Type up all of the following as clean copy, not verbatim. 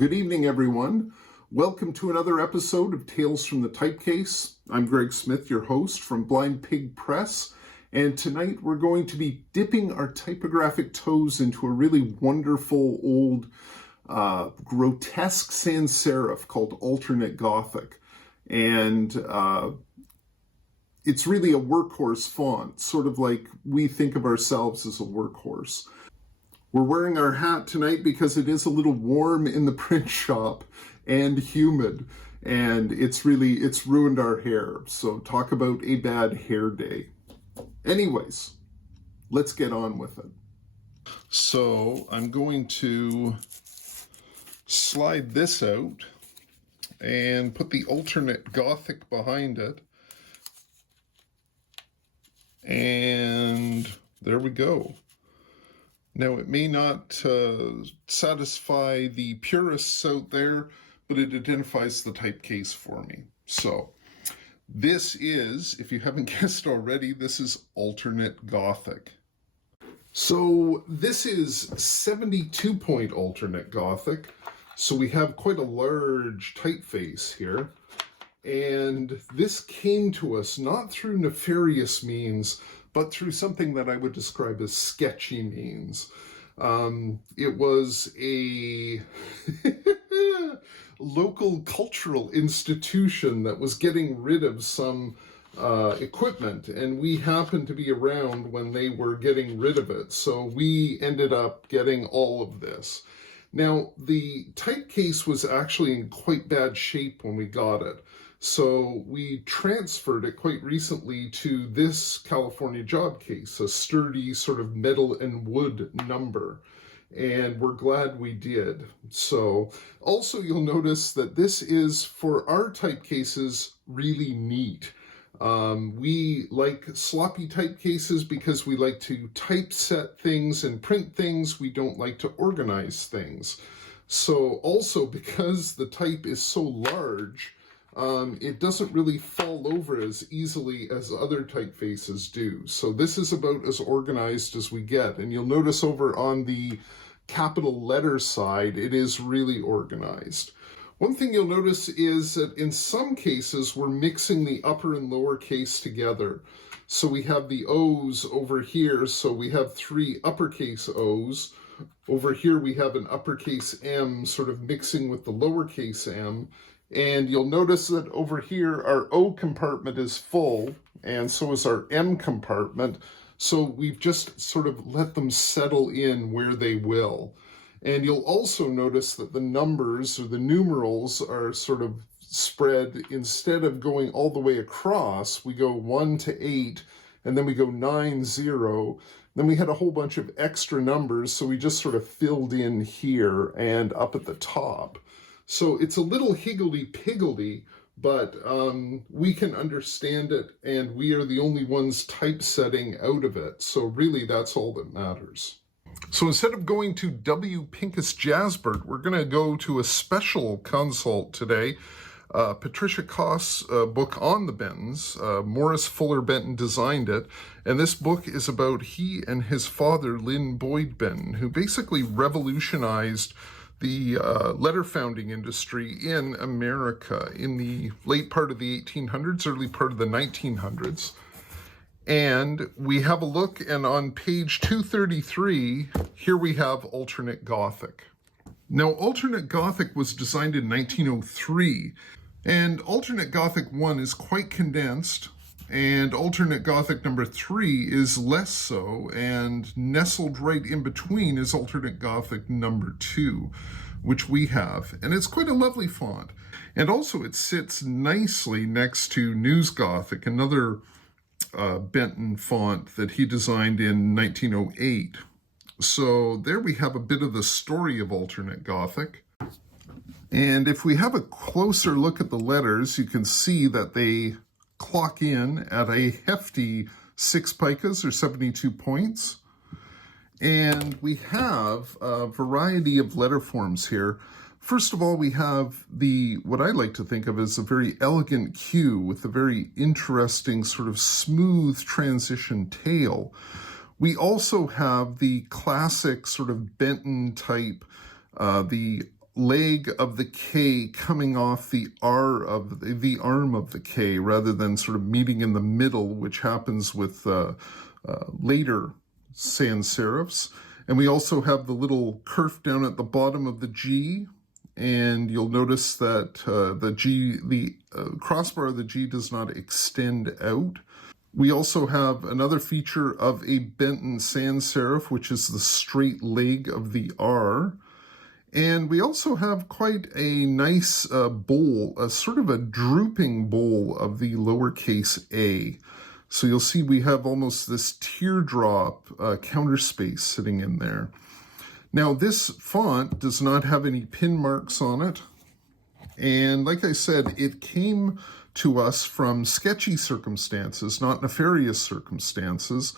Good evening, everyone. Welcome to another episode of Tales from the Typecase. I'm Greg Smith, your host from Blind Pig Press, and tonight we're going to be dipping our typographic toes into a really wonderful old grotesque sans serif called Alternate Gothic. And it's really a workhorse font, sort of like we think of ourselves as a workhorse. We're wearing our hat tonight because it is a little warm in the print shop and humid, and it's ruined our hair. So talk about a bad hair day. Anyways, let's get on with it. So I'm going to slide this out and put the Alternate Gothic behind it. And there we go. Now, it may not satisfy the purists out there, but it identifies the typecase for me. So, this is, if you haven't guessed already, this is Alternate Gothic. So, this is 72-point Alternate Gothic. So, we have quite a large typeface here. And this came to us not through nefarious means, but through something that I would describe as sketchy means. It was a local cultural institution that was getting rid of some equipment, and we happened to be around when they were getting rid of it. So we ended up getting all of this. Now, the typecase was actually in quite bad shape when we got it. So we transferred it quite recently to this California job case, a sturdy sort of metal and wood number. And we're glad we did. So also you'll notice that this is, for our typecases, really neat. We like sloppy typecases because we like to typeset things and print things. We don't like to organize things. So also because the type is so large, it doesn't really fall over as easily as other typefaces do. So this is about as organized as we get. And you'll notice over on the capital letter side, it is really organized. One thing you'll notice is that in some cases, we're mixing the upper and lower case together. So we have the O's over here. So we have 3 uppercase O's. Over here, we have an uppercase M sort of mixing with the lowercase m. And you'll notice that over here, our O compartment is full, and so is our M compartment. So we've just sort of let them settle in where they will. And you'll also notice that the numbers or the numerals are sort of spread. Instead of going all the way across, we go 1 to 8, and then we go 9, 0. Then we had a whole bunch of extra numbers, so we just sort of filled in here and up at the top. So it's a little higgledy-piggledy, but we can understand it, and we are the only ones typesetting out of it. So really, that's all that matters. So instead of going to W. Pincus Jasbert, we're going to go to a special consult today. Patricia Koss's book on the Bentons. Morris Fuller Benton designed it, and this book is about he and his father, Lynn Boyd Benton, who basically revolutionized the letter founding industry in America in the late part of the 1800s, early part of the 1900s. And we have a look, and on page 233, here we have Alternate Gothic. Now, Alternate Gothic was designed in 1903, and Alternate Gothic 1 is quite condensed, and Alternate Gothic number 3 is less so, and nestled right in between is Alternate Gothic number 2, which we have. And it's quite a lovely font. And also it sits nicely next to News Gothic, another Benton font that he designed in 1908. So there we have a bit of the story of Alternate Gothic. And if we have a closer look at the letters, you can see that they clock in at a hefty 6 picas or 72 points. And we have a variety of letter forms here. First of all, we have what I like to think of as a very elegant Q with a very interesting sort of smooth transition tail. We also have the classic sort of Benton type, the leg of the K coming off the R of the arm of the K, rather than sort of meeting in the middle, which happens with later sans serifs. And we also have the little kerf down at the bottom of the G, and you'll notice that the crossbar of the G does not extend out. We also have another feature of a Benton sans serif, which is the straight leg of the R. And we also have quite a nice bowl, a sort of a drooping bowl of the lowercase a. So you'll see we have almost this teardrop counter space sitting in there. Now this font does not have any pin marks on it. And like I said, it came to us from sketchy circumstances, not nefarious circumstances.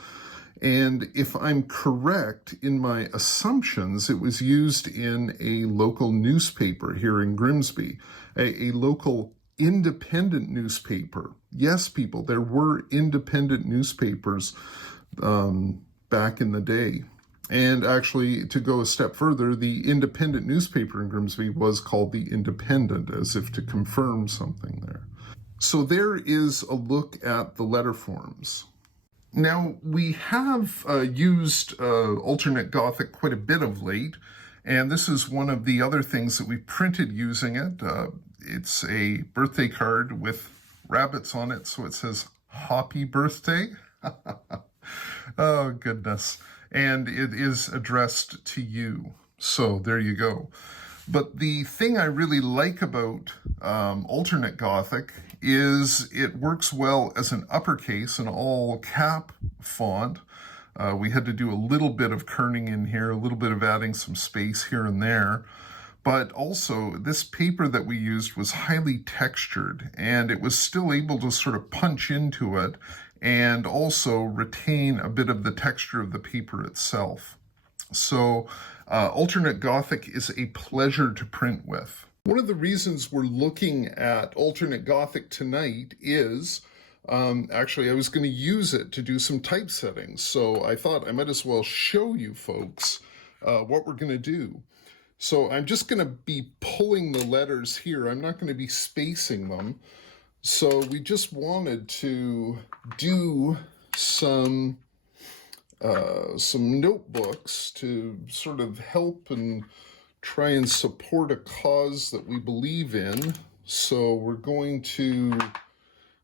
And if I'm correct in my assumptions, it was used in a local newspaper here in Grimsby, a local independent newspaper. Yes, people, there were independent newspapers back in the day. And actually, to go a step further, the independent newspaper in Grimsby was called The Independent, as if to confirm something there. So there is a look at the letter forms. Now, we have used Alternate Gothic quite a bit of late, and this is one of the other things that we printed using it. It's a birthday card with rabbits on it, so it says, "Happy Birthday." Oh, goodness. And it is addressed to you. So there you go. But the thing I really like about Alternate Gothic is it works well as an uppercase, an all cap font. We had to do a little bit of kerning in here, a little bit of adding some space here and there. But also, this paper that we used was highly textured, and it was still able to sort of punch into it and also retain a bit of the texture of the paper itself. So Alternate Gothic is a pleasure to print with. One of the reasons we're looking at Alternate Gothic tonight is, actually I was going to use it to do some typesetting. So I thought I might as well show you folks what we're going to do. So I'm just going to be pulling the letters here. I'm not going to be spacing them. So we just wanted to do some notebooks to sort of help and try and support a cause that we believe in. So we're going to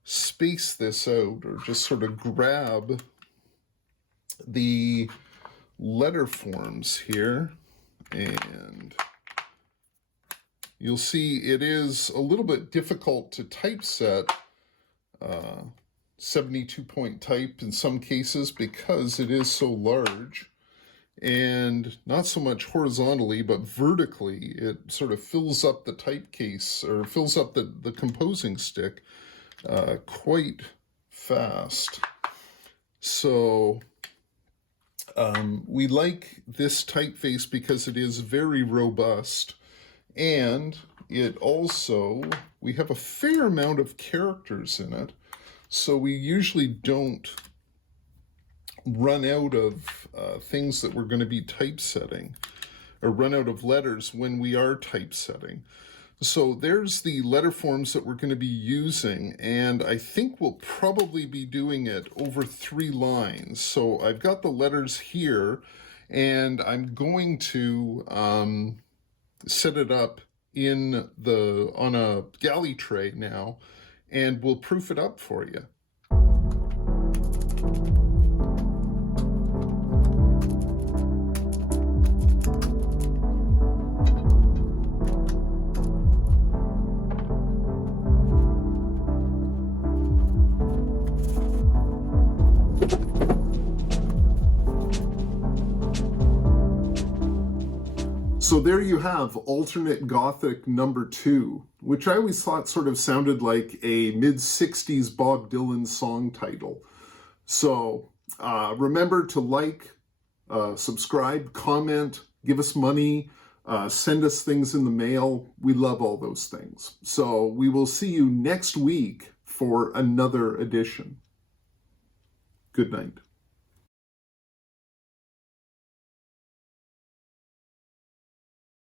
space this out, or just sort of grab the letter forms here, and you'll see it is a little bit difficult to typeset 72-point type in some cases because it is so large, and not so much horizontally but vertically it sort of fills up the typecase, or fills up the composing stick quite fast. So we like this typeface because it is very robust, and it also, we have a fair amount of characters in it, so we usually don't run out of things that we're going to be typesetting, or run out of letters when we are typesetting. So there's the letter forms that we're going to be using, and I think we'll probably be doing it over 3 lines. So I've got the letters here, and I'm going to set it up on a galley tray now, and we'll proof it up for you. So there you have Alternate Gothic number 2, which I always thought sort of sounded like a mid-60s Bob Dylan song title. So remember to like, subscribe, comment, give us money, send us things in the mail. We love all those things. So we will see you next week for another edition. Good night.